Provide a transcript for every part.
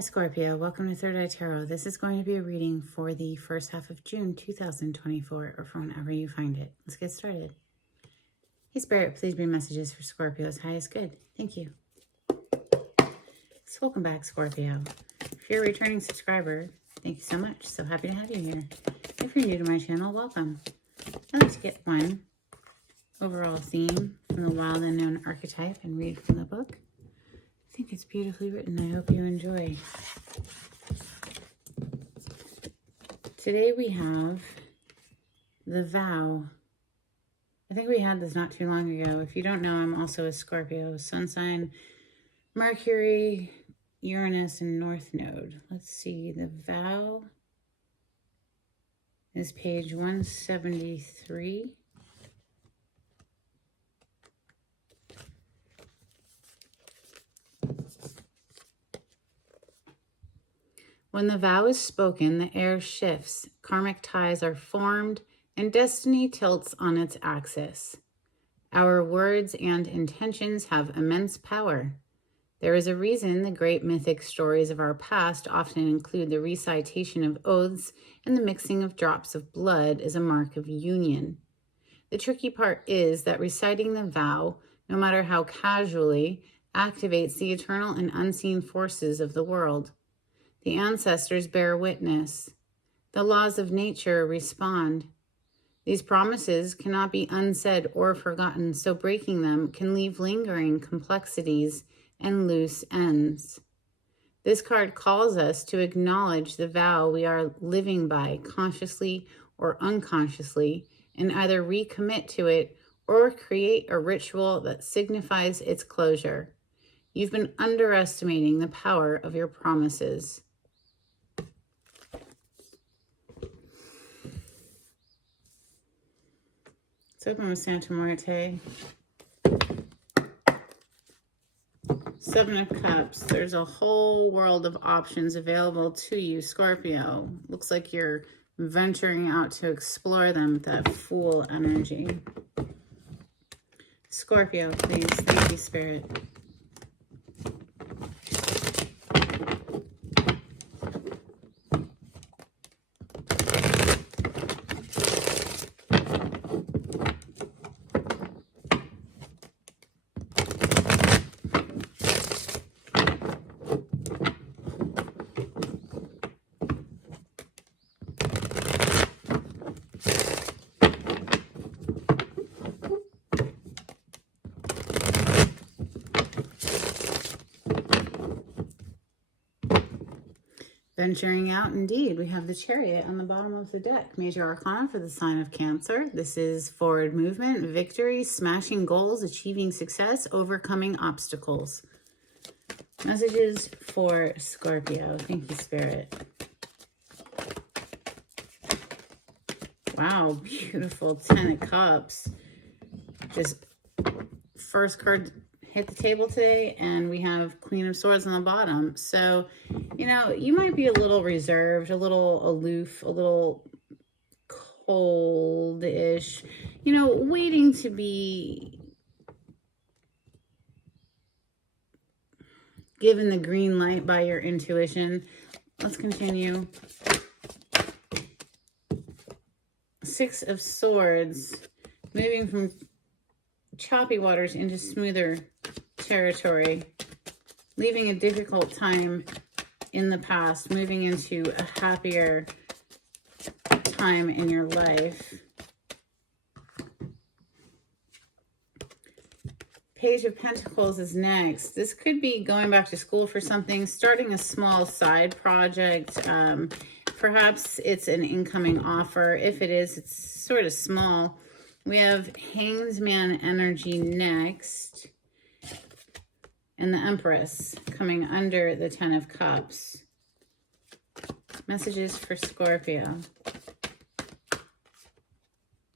Hi Scorpio, welcome to Third Eye Tarot. This is going to be a reading for the first half of June 2024, or from whenever you find it. Let's get started. Hey Spirit, please bring messages for Scorpio's highest good. Thank you. So welcome back, Scorpio. If you're a returning subscriber, thank you so much. So happy to have you here. If you're new to my channel, welcome. I'd like to get one overall theme from the Wild Unknown archetype and read from the book. I think it's beautifully written. I hope you enjoy. Today we have the vow. I think we had this not too long ago. If you don't know, I'm also a Scorpio, sun sign, Mercury, Uranus, and North Node. Let's see. The vow is page 173. When the vow is spoken, the air shifts, karmic ties are formed, and destiny tilts on its axis. Our words and intentions have immense power. There is a reason the great mythic stories of our past often include the recitation of oaths and the mixing of drops of blood as a mark of union. The tricky part is that reciting the vow, no matter how casually, activates the eternal and unseen forces of the world. The ancestors bear witness. The laws of nature respond. These promises cannot be unsaid or forgotten, so breaking them can leave lingering complexities and loose ends. This card calls us to acknowledge the vow we are living by, consciously or unconsciously, and either recommit to it or create a ritual that signifies its closure. You've been underestimating the power of your promises. Let's open with Santa Muerte. Seven of Cups. There's a whole world of options available to you, Scorpio. Looks like you're venturing out to explore them with that Fool energy. Scorpio, please. Thank you, Spirit. Venturing out, indeed. We have the Chariot on the bottom of the deck. Major Arcana for the sign of Cancer. This is forward movement, victory, smashing goals, achieving success, overcoming obstacles. Messages for Scorpio. Thank you, Spirit. Wow, beautiful 10 of Cups. Just first card hit the table today, and we have Queen of Swords on the bottom. So, you know, you might be a little reserved, a little aloof, a little cold-ish, you know, waiting to be given the green light by your intuition. Let's continue. Six of Swords, moving from choppy waters into smoother territory, leaving a difficult time in the past, moving into a happier time in your life. Page of Pentacles is next. This could be going back to school for something, starting a small side project. Perhaps it's an incoming offer. If it is, it's sort of small. We have Hanged Man energy next, and the Empress coming under the 10 of Cups. Messages for Scorpio.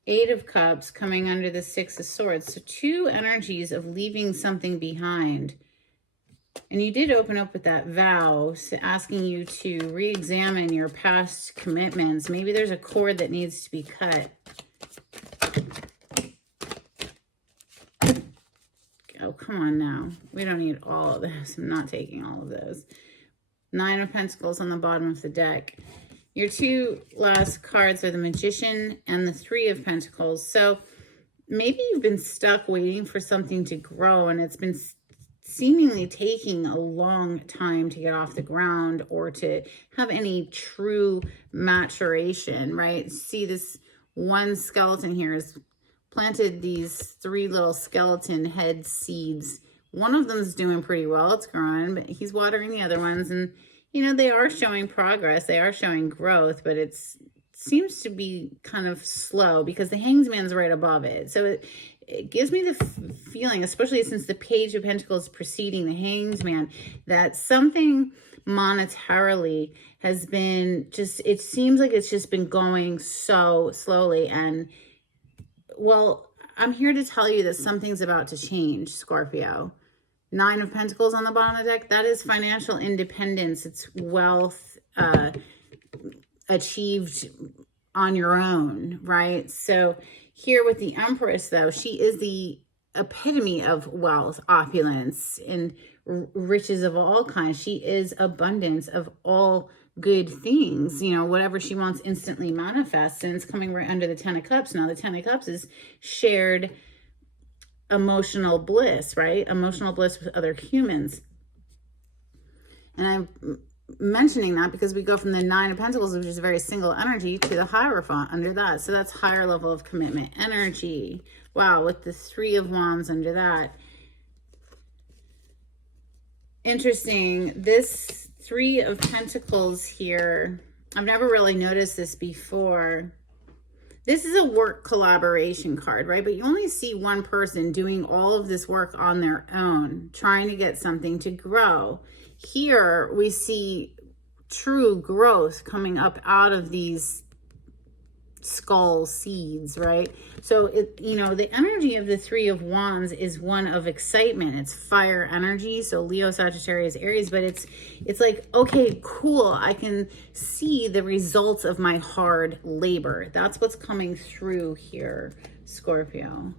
8 of Cups coming under the 6 of Swords. So two energies of leaving something behind. And you did open up with that vow, asking you to re-examine your past commitments. Maybe there's a cord that needs to be cut. Oh, come on now. We don't need all of this. I'm not taking all of those. Nine of Pentacles on the bottom of the deck. Your two last cards are the Magician and the Three of Pentacles. So maybe you've been stuck waiting for something to grow, and it's been seemingly taking a long time to get off the ground or to have any true maturation, right? See, this one skeleton here has planted these three little skeleton head seeds. One of them's doing pretty well. It's growing, but he's watering the other ones. And, you know, they are showing progress. They are showing growth, but it seems to be kind of slow because the Hanged Man's right above it. So it gives me the feeling, especially since the Page of Pentacles preceding the Hanged Man, that something monetarily has been just, it seems like it's just been going so slowly. And well, I'm here to tell you that something's about to change, Scorpio. Nine of Pentacles on the bottom of the deck, that is financial independence. It's wealth achieved on your own, right? So here with the Empress, though, she is the epitome of wealth, opulence, and riches of all kinds. She is abundance of all good things. You know, whatever she wants instantly manifests, and it's coming right under the Ten of Cups. Now, the Ten of Cups is shared emotional bliss, right? Emotional bliss with other humans. And I'm mentioning that because we go from the Nine of Pentacles, which is a very single energy, to the Hierophant under that. So that's higher level of commitment energy. Wow, with the Three of Wands under that. Interesting. This Three of Pentacles here, I've never really noticed this before. This is a work collaboration card, right? But you only see one person doing all of this work on their own, trying to get something to grow. Here we see true growth coming up out of these skull seeds, right? So it, you know, the energy of the Three of Wands is one of excitement. It's fire energy, so Leo, Sagittarius, Aries, but it's like, okay, cool, I can see the results of my hard labor. That's what's coming through here, Scorpio.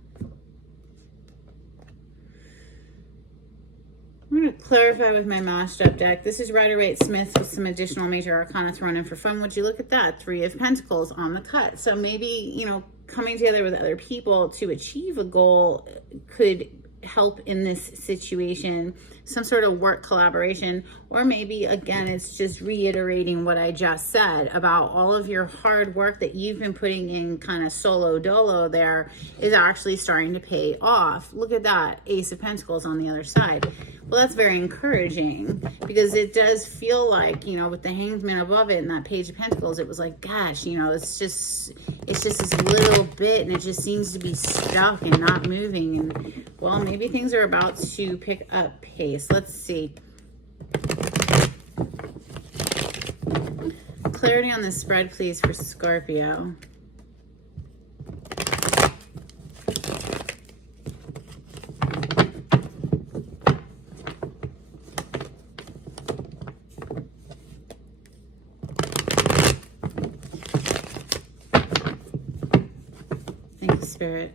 I'm going to clarify with my mashed up deck. This is Rider-Waite-Smith with some additional major arcana thrown in for fun. Would you look at that? Three of Pentacles on the cut. So maybe, you know, coming together with other people to achieve a goal could help in this situation. Some sort of work collaboration, or maybe again it's just reiterating what I just said about all of your hard work that you've been putting in kind of solo dolo there is actually starting to pay off. Look at that, Ace of Pentacles on the other side. Well, that's very encouraging because it does feel like, you know, with the Hanged Man above it and that Page of Pentacles, it was like, gosh, you know, it's just this little bit and it just seems to be stuck and not moving. And well, maybe things are about to pick up pace. Let's see. Clarity on the spread, please, for Scorpio. Thank you, Spirit.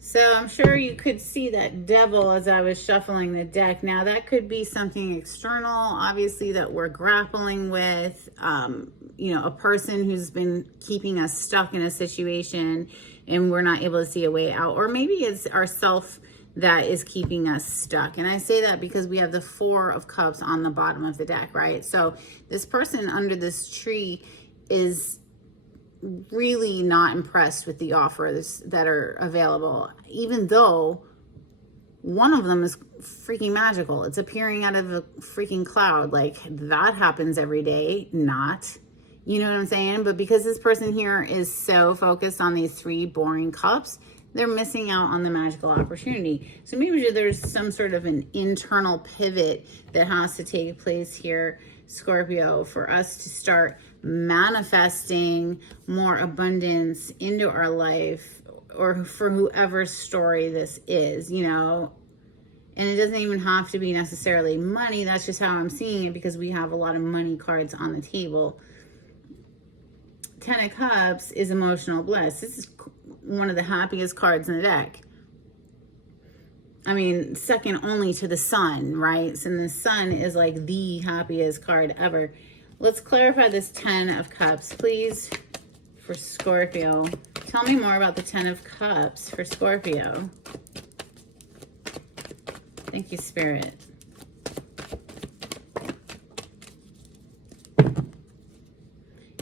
So I'm sure you could see that devil as I was shuffling the deck. Now that could be something external, obviously, that we're grappling with. You know, a person who's been keeping us stuck in a situation and we're not able to see a way out. Or maybe it's ourself that is keeping us stuck. And I say that because we have the Four of Cups on the bottom of the deck, right? So this person under this tree is really not impressed with the offers that are available, even though one of them is freaking magical. It's appearing out of a freaking cloud. Like, that happens every day. Not, you know what I'm saying? But because this person here is so focused on these three boring cups, they're missing out on the magical opportunity. So maybe there's some sort of an internal pivot that has to take place here, Scorpio, for us to start manifesting more abundance into our life, or for whoever's story this is, you know. And it doesn't even have to be necessarily money. That's just how I'm seeing it because we have a lot of money cards on the table. Ten of Cups is emotional bliss. This is one of the happiest cards in the deck. I mean, second only to the sun, right? So the sun is like the happiest card ever. Let's clarify this 10 of Cups, please, for Scorpio. Tell me more about the 10 of Cups for Scorpio. Thank you, Spirit.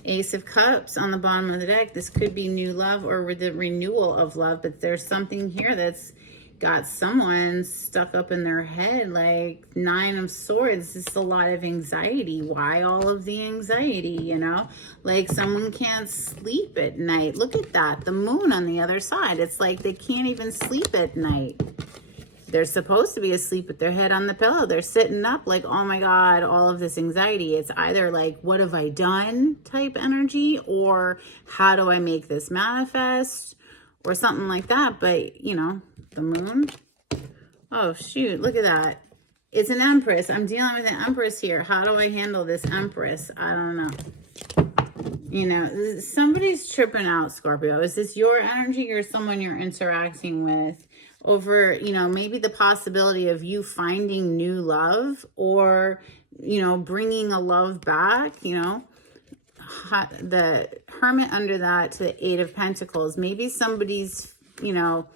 Ace of Cups on the bottom of the deck. This could be new love or the renewal of love, but there's something here that's got someone stuck up in their head. Like Nine of Swords, this is a lot of anxiety. Why all of the anxiety, you know? Like someone can't sleep at night. Look at that, the moon on the other side. It's like they can't even sleep at night. They're supposed to be asleep with their head on the pillow. They're sitting up like, oh my God, all of this anxiety. It's either like, what have I done type energy, or how do I make this manifest, or something like that. But, you know, the moon. Oh, shoot. Look at that. It's an Empress. I'm dealing with an Empress here. How do I handle this Empress? I don't know. You know, somebody's tripping out, Scorpio. Is this your energy or someone you're interacting with over, you know, maybe the possibility of you finding new love, or, you know, bringing a love back, you know? The Hermit under that to the Eight of Pentacles. Maybe somebody's, you know,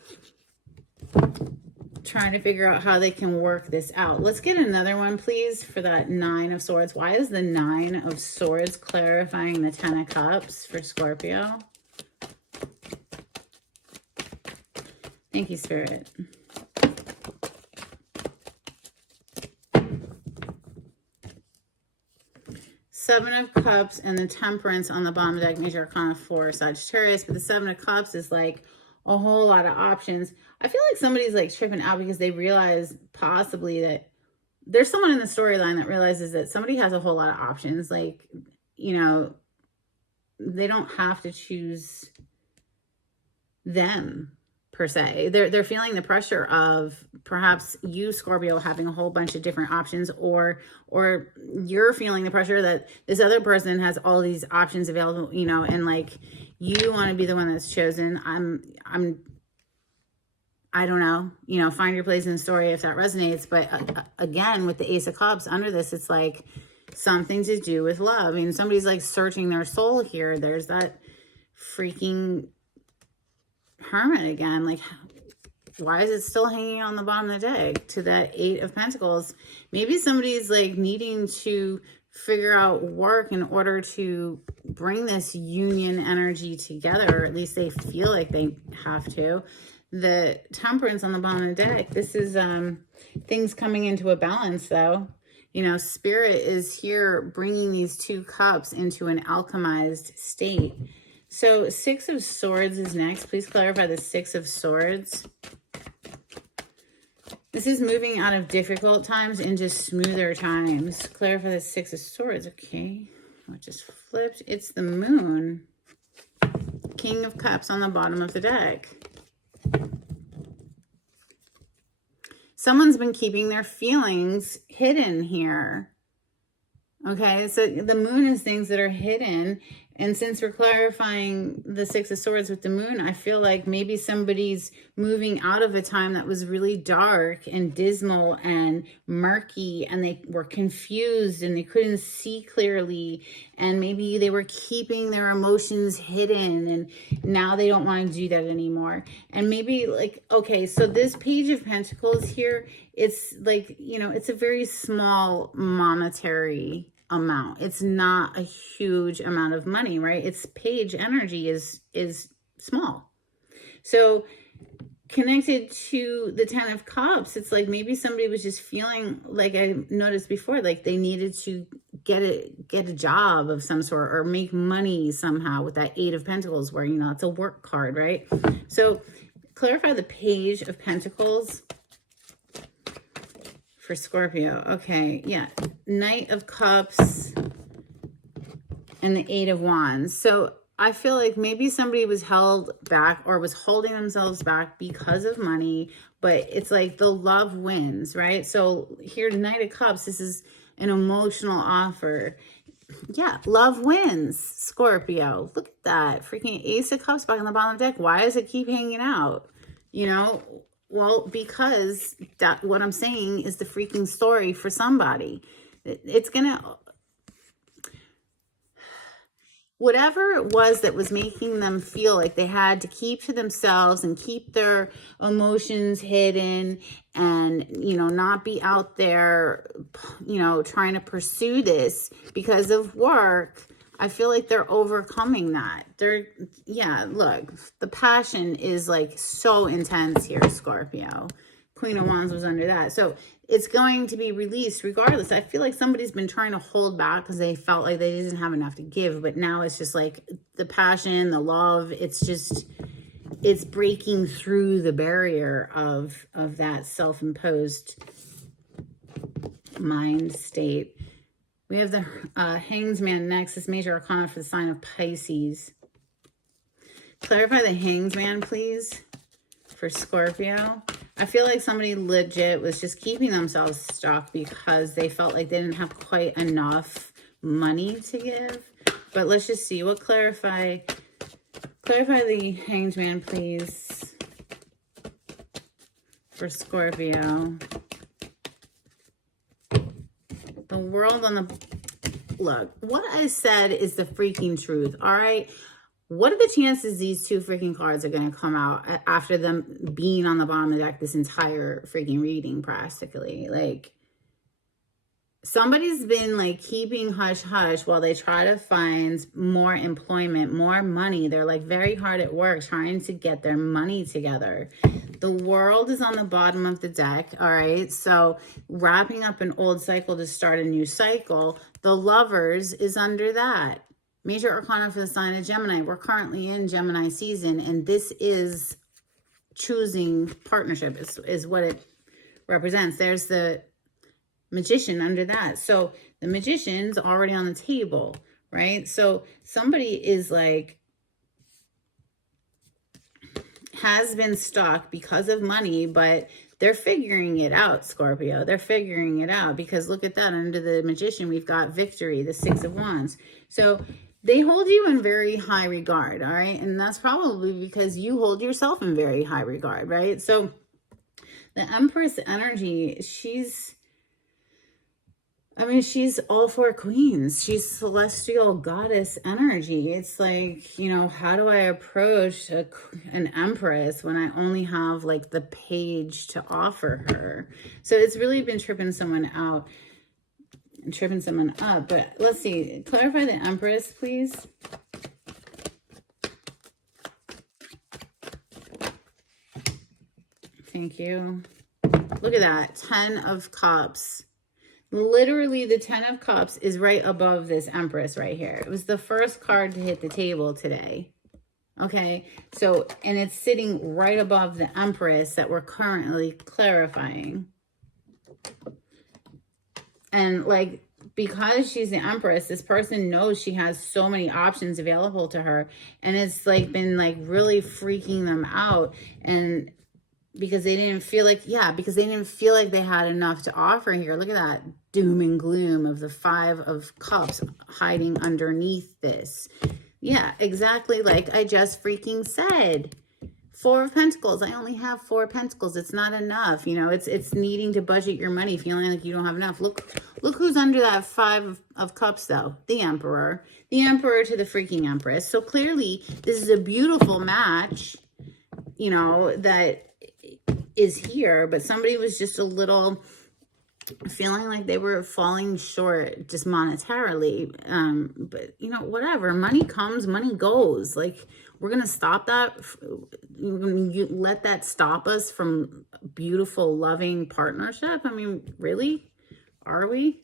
trying to figure out how they can work this out. Let's get another one, please, for that Nine of Swords. Why is the Nine of Swords clarifying the 10 of Cups for Scorpio? Thank you, Spirit. Seven of Cups and the Temperance on the bottom of the deck, Major Arcana for Sagittarius. But the Seven of Cups is like a whole lot of options. I feel like somebody's like tripping out because they realize possibly that there's someone in the storyline that realizes that somebody has a whole lot of options. Like, you know, they don't have to choose them per se. They're feeling the pressure of perhaps you, Scorpio, having a whole bunch of different options, or you're feeling the pressure that this other person has all these options available, you know, and like you want to be the one that's chosen. I don't know, you know, find your place in the story if that resonates. But again, with the Ace of Cups under this, it's like something to do with love. I mean, somebody's like searching their soul here. There's that freaking Hermit again. Like, why is it still hanging on the bottom of the deck to that Eight of Pentacles? Maybe somebody's like needing to figure out work in order to bring this union energy together, or at least they feel like they have to. The Temperance on the bottom of the deck, this is things coming into a balance, though. You know, Spirit is here bringing these two cups into an alchemized state. So Six of Swords is next. Please clarify the Six of Swords. This is moving out of difficult times into smoother times. Clarify the Six of Swords. Okay. What just flipped? It's the Moon. King of Cups on the bottom of the deck. Someone's been keeping their feelings hidden here. Okay, so the Moon is things that are hidden. And since we're clarifying the Six of Swords with the Moon, I feel like maybe somebody's moving out of a time that was really dark and dismal and murky, and they were confused and they couldn't see clearly, and maybe they were keeping their emotions hidden, and now they don't want to do that anymore. And maybe like, okay, so this Page of Pentacles here, it's like, you know, it's a very small monetary amount. It's not a huge amount of money, right? It's page energy is small. So connected to the Ten of Cups, it's like maybe somebody was just feeling, like I noticed before, like they needed to get a job of some sort or make money somehow with that Eight of Pentacles, where, you know, it's a work card, right? So clarify the Page of Pentacles for Scorpio. Okay, yeah. Knight of Cups and the Eight of Wands. So I feel like maybe somebody was held back or was holding themselves back because of money, but it's like the love wins, right? So here, Knight of Cups, this is an emotional offer. Yeah, love wins, Scorpio. Look at that. Freaking Ace of Cups back on the bottom of the deck. Why does it keep hanging out? You know, Well, because that what I'm saying is the freaking story for somebody. It's gonna, whatever it was that was making them feel like they had to keep to themselves and keep their emotions hidden and, you know, not be out there, you know, trying to pursue this because of work. I feel like they're overcoming that. Yeah, look, the passion is like so intense here, Scorpio. Queen of Wands was under that. So it's going to be released regardless. I feel like somebody's been trying to hold back because they felt like they didn't have enough to give. But now it's just like the passion, the love, it's breaking through the barrier of that self-imposed mind state. We have the Hangsman next. This major arcana for the sign of Pisces. Clarify the Hangsman, please, for Scorpio. I feel like somebody legit was just keeping themselves stuck because they felt like they didn't have quite enough money to give. But let's just see. What clarify the Hanged Man, please, for Scorpio. The world on the... Look, what I said is the freaking truth, all right? What are the chances these two freaking cards are going to come out after them being on the bottom of the deck this entire freaking reading, practically? Like, somebody's been like keeping hush hush while they try to find more employment, more money. They're like very hard at work trying to get their money together. The world is on the bottom of the deck, all right? So wrapping up an old cycle to start a new cycle. The Lovers is under that. Major arcana for the sign of Gemini. We're currently in Gemini season, and this is choosing partnership is what it represents. There's the Magician under that. So the Magician's already on the table, right? So somebody is like, has been stuck because of money, but they're figuring it out, Scorpio. They're figuring it out because look at that. Under the Magician, we've got Victory, the Six of Wands. So they hold you in very high regard, all right? And that's probably because you hold yourself in very high regard, right? So the Empress energy, she's all four queens. She's celestial goddess energy. It's like, you know, how do I approach an empress when I only have like the page to offer her? So it's really been tripping someone out and tripping someone up. But let's see. Clarify the Empress, please. Thank you. Look at that. 10 of Cups. Literally, the 10 of Cups is right above this Empress right here. It was the first card to hit the table today. Okay, so, and it's sitting right above the Empress that we're currently clarifying. And like, because she's the Empress, this person knows she has so many options available to her. And it's like been like really freaking them out. And because they didn't feel like, because they didn't feel like they had enough to offer here. Look at that doom and gloom of the 5 of Cups hiding underneath this. Yeah, exactly like I just freaking said. 4 of Pentacles. I only have 4 Pentacles. It's not enough. You know, it's needing to budget your money, feeling like you don't have enough. Look who's under that 5 of Cups, though. The Emperor. The Emperor to the freaking Empress. So clearly, this is a beautiful match, you know, that is here, but somebody was just a little feeling like they were falling short just monetarily. But you know, whatever, money comes, money goes. Like, we're gonna stop that. You let that stop us from beautiful, loving partnership? I mean, really? Are we?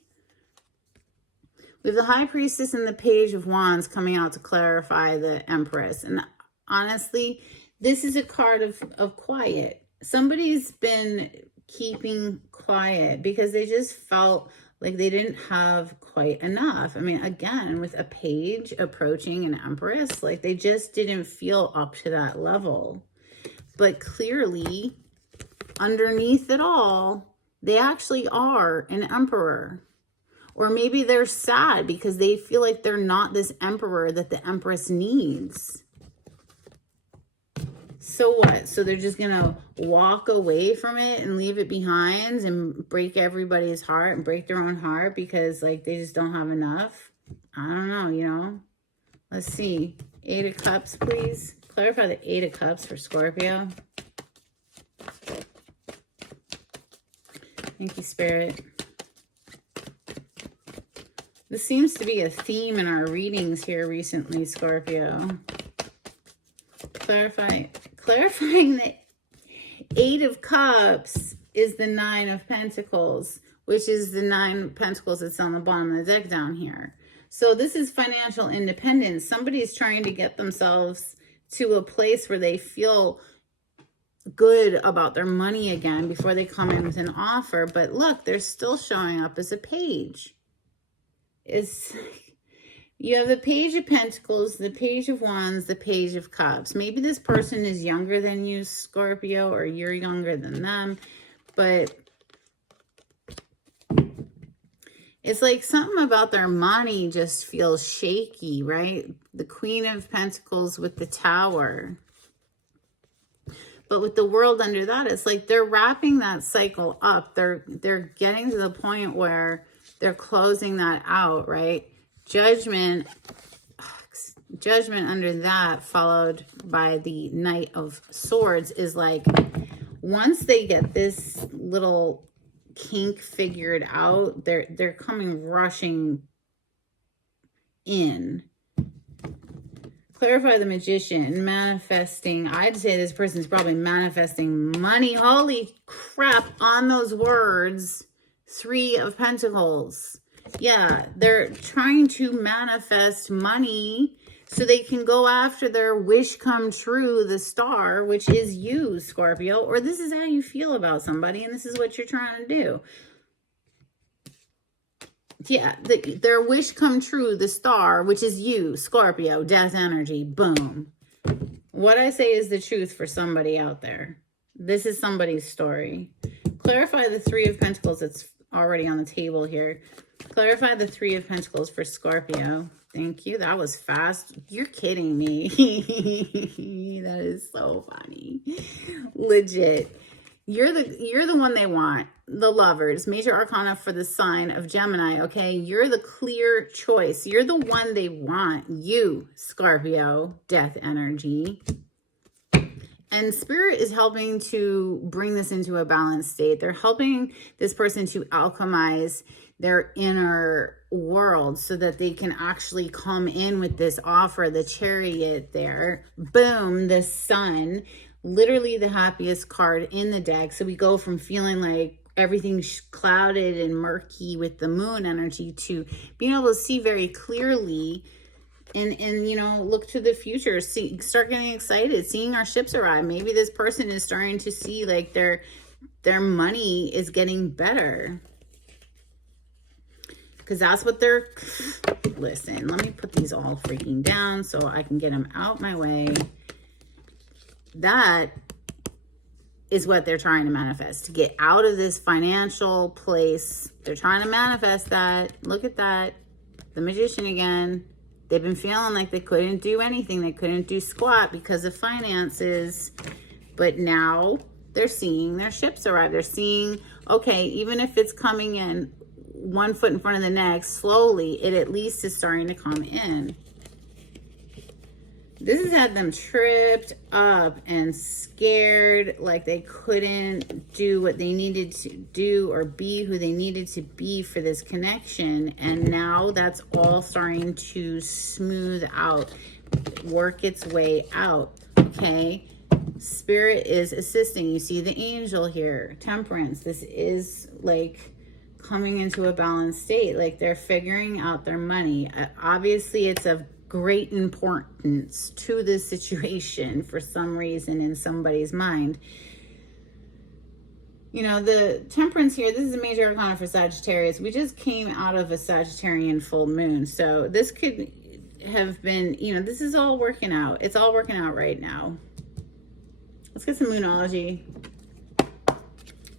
We have the High Priestess and the Page of Wands coming out to clarify the Empress. And honestly, this is a card of quiet. Somebody's been keeping quiet because they just felt like they didn't have quite enough. I mean, again, with a page approaching an Empress, like they just didn't feel up to that level. But clearly, underneath it all, they actually are an Emperor. Or maybe they're sad because they feel like they're not this Emperor that the Empress needs. So what? So they're just gonna walk away from it and leave it behind and break everybody's heart and break their own heart because like they just don't have enough? I don't know, you know. Let's see. 8 of Cups, please. Clarify the 8 of Cups for Scorpio. Thank you, Spirit. This seems to be a theme in our readings here recently, Scorpio. Clarifying the 8 of Cups is the 9 of Pentacles, which is the 9 of Pentacles that's on the bottom of the deck down here. So this is financial independence. Somebody's trying to get themselves to a place where they feel good about their money again before they come in with an offer. But look, they're still showing up as a page. You have the Page of Pentacles, the Page of Wands, the Page of Cups. Maybe this person is younger than you, Scorpio, or you're younger than them. But it's like something about their money just feels shaky, right? The Queen of Pentacles with the Tower. But with the World under that, it's like they're wrapping that cycle up. They're getting to the point where they're closing that out, right? Judgment under that, followed by the Knight of Swords, is like once they get this little kink figured out, they're coming rushing in. Clarify the Magician, manifesting. I'd say this person's probably manifesting money. Holy crap, on those words. 3 of Pentacles. Yeah, they're trying to manifest money so they can go after their wish come true, the star, which is you, Scorpio. Or this is how you feel about somebody, and this is what you're trying to do. Yeah, their wish come true, the star, which is you, Scorpio, death energy, boom. What I say is the truth for somebody out there. This is somebody's story. Clarify the 3 of Pentacles that's already on the table here. Clarify the 3 of Pentacles for Scorpio. Thank you. That was fast. You're kidding me. That is so funny. Legit. You're the one they want. The Lovers. Major Arcana for the sign of Gemini, okay? You're the clear choice. You're the one they want. You, Scorpio, death energy. And Spirit is helping to bring this into a balanced state. They're helping this person to alchemize their inner world so that they can actually come in with this offer, the Chariot there. Boom, the Sun. Literally the happiest card in the deck. So we go from feeling like everything's clouded and murky with the Moon energy to being able to see very clearly and you know, look to the future, start getting excited, seeing our ships arrive. Maybe this person is starting to see like their money is getting better. Because that's what they're, listen, let me put these all freaking down so I can get them out my way. That is what they're trying to manifest, to get out of this financial place. They're trying to manifest that. Look at that. The Magician again. They've been feeling like they couldn't do anything. They couldn't do squat because of finances. But now they're seeing their ships arrive. They're seeing, okay, even if it's coming in one foot in front of the next, slowly, it at least is starting to come in. This has had them tripped up and scared, like they couldn't do what they needed to do or be who they needed to be for this connection. And now that's all starting to smooth out, work its way out, okay? Spirit is assisting. You see the angel here, Temperance. This is like coming into a balanced state, like they're figuring out their money. Obviously, it's of great importance to this situation for some reason in somebody's mind. You know, the Temperance here, this is a major arcana for Sagittarius. We just came out of a Sagittarian full moon. So this could have been, you know, this is all working out. It's all working out right now. Let's get some Moonology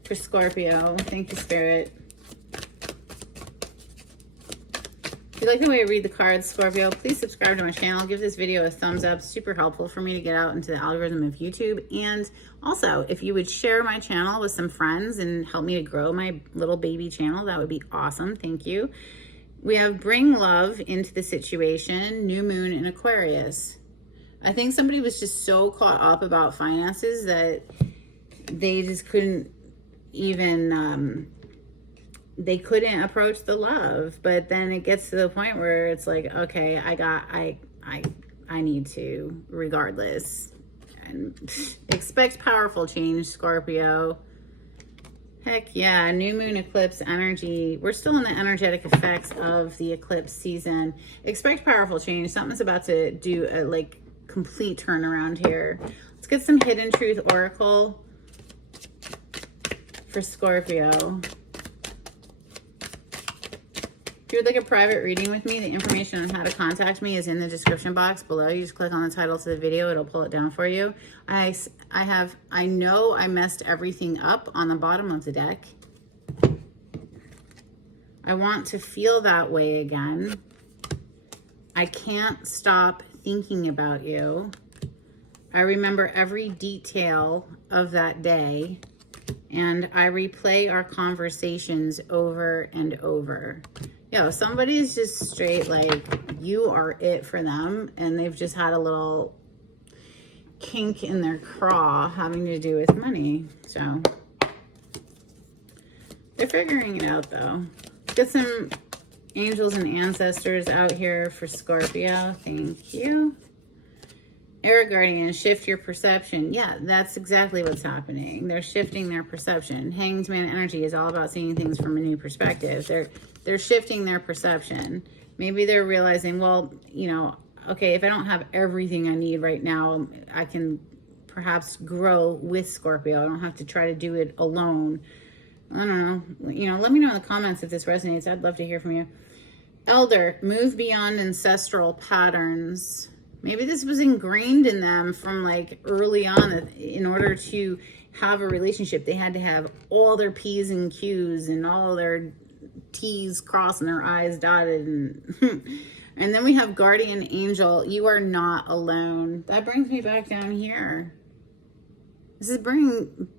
for Scorpio. Thank you, Spirit. If you like the way I read the cards, Scorpio, please subscribe to my channel. Give this video a thumbs up. Super helpful for me to get out into the algorithm of YouTube. And also, if you would share my channel with some friends and help me to grow my little baby channel, that would be awesome. Thank you. We have bring love into the situation, new moon in Aquarius. I think somebody was just so caught up about finances that they just couldn't even... they couldn't approach the love, but then it gets to the point where it's like, okay, I need to, regardless. And expect powerful change, Scorpio. Heck yeah, new moon eclipse energy. We're still in the energetic effects of the eclipse season. Expect powerful change. Something's about to do a like complete turnaround here. Let's get some hidden truth oracle for Scorpio. If you would like a private reading with me, the information on how to contact me is in the description box below. You just click on the title to the video. It'll pull it down for you. I know I messed everything up on the bottom of the deck. I want to feel that way again. I can't stop thinking about you. I remember every detail of that day, and I replay our conversations over and over. Yo, somebody's just straight like, you are it for them, and they've just had a little kink in their craw having to do with money. So they're figuring it out though. Get some angels and ancestors out here for Scorpio. Thank you. Air Guardian, shift your perception. Yeah, that's exactly what's happening. They're shifting their perception. Hanged Man energy is all about seeing things from a new perspective. They're shifting their perception. Maybe they're realizing, well, you know, okay, if I don't have everything I need right now, I can perhaps grow with Scorpio. I don't have to try to do it alone. I don't know. You know, let me know in the comments if this resonates. I'd love to hear from you. Elder, move beyond ancestral patterns. Maybe this was ingrained in them from like early on. In order to have a relationship, they had to have all their P's and Q's and all their T's crossed and their I's dotted. And then we have Guardian Angel. You are not alone. That brings me back down here. This is bringing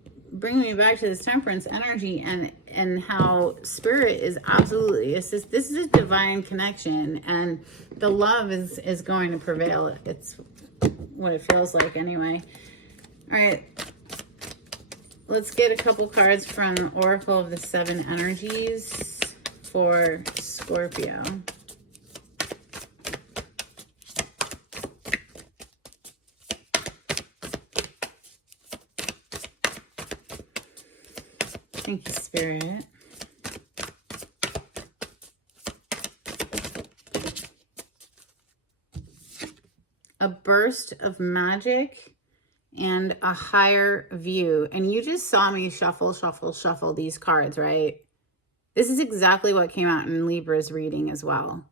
me back to this temperance energy and how spirit is absolutely, this is a divine connection, and the love is going to prevail. It's what it feels like anyway. All right, let's get a couple cards from Oracle of the Seven Energies for Scorpio. Thank you, Spirit. A burst of magic and a higher view. And you just saw me shuffle these cards, right? This is exactly what came out in Libra's reading as well.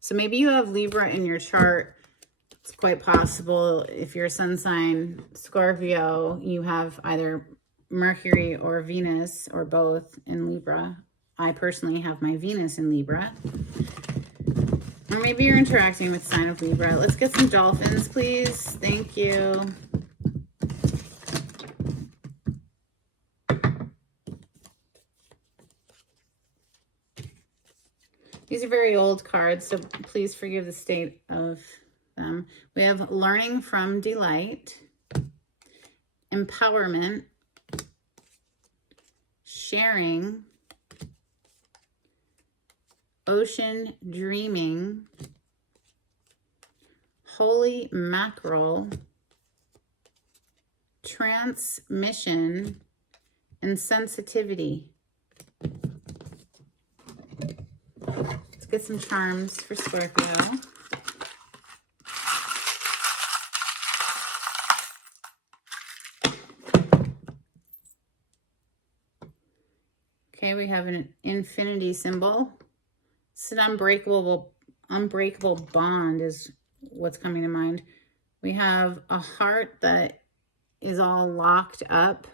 So maybe you have Libra in your chart. It's quite possible if you're a sun sign Scorpio, you have either Mercury or Venus or both in Libra. I personally have my Venus in Libra. Or maybe you're interacting with the sign of Libra. Let's get some dolphins, please. Thank you. These are very old cards, so please forgive the state of them. We have learning from delight, empowerment, sharing, ocean dreaming, holy mackerel, transmission, and sensitivity. Let's get some charms for Scorpio. Okay, we have an infinity symbol. It's an unbreakable bond is what's coming to mind. We have a heart that is all locked up.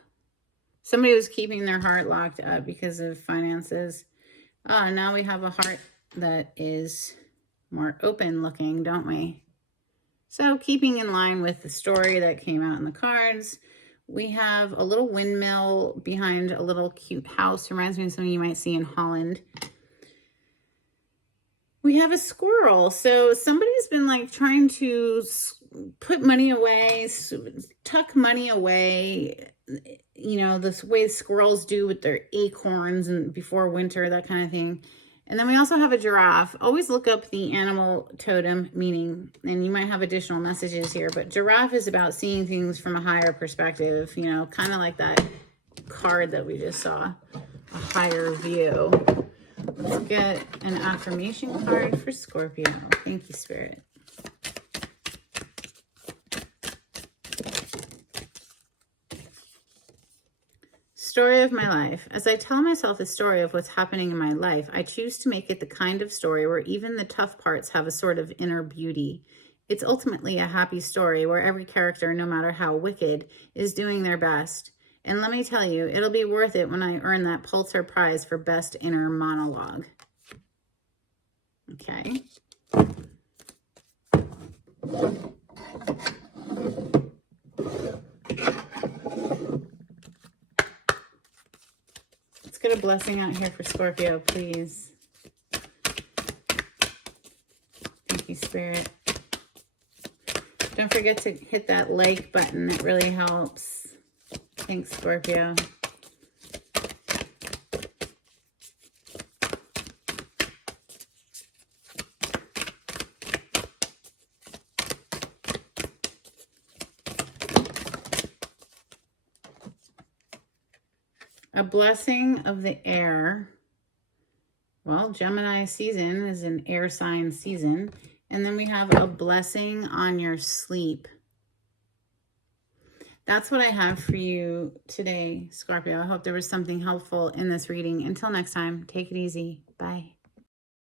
Somebody was keeping their heart locked up because of finances. Now we have a heart that is more open looking, don't we? So keeping in line with the story that came out in the cards, we have a little windmill behind a little cute house. Reminds me of something you might see in Holland. We have a squirrel. So somebody's been like trying to put money away, tuck money away, you know, this way squirrels do with their acorns and before winter, that kind of thing. And then we also have a giraffe. Always look up the animal totem meaning, and you might have additional messages here, but giraffe is about seeing things from a higher perspective, you know, kind of like that card that we just saw, a higher view. Let's get an affirmation card for Scorpio. Thank you, Spirit. Story of my life. As I tell myself the story of what's happening in my life, I choose to make it the kind of story where even the tough parts have a sort of inner beauty. It's ultimately a happy story where every character, no matter how wicked, is doing their best. And let me tell you, it'll be worth it when I earn that Pulitzer Prize for Best Inner Monologue. Okay. Let's get a blessing out here for Scorpio, please. Thank you, Spirit. Don't forget to hit that like button. It really helps. Thanks, Scorpio. A blessing of the air. Well, Gemini season is an air sign season. And then we have a blessing on your sleep. That's what I have for you today, Scorpio. I hope there was something helpful in this reading. Until next time, take it easy. Bye.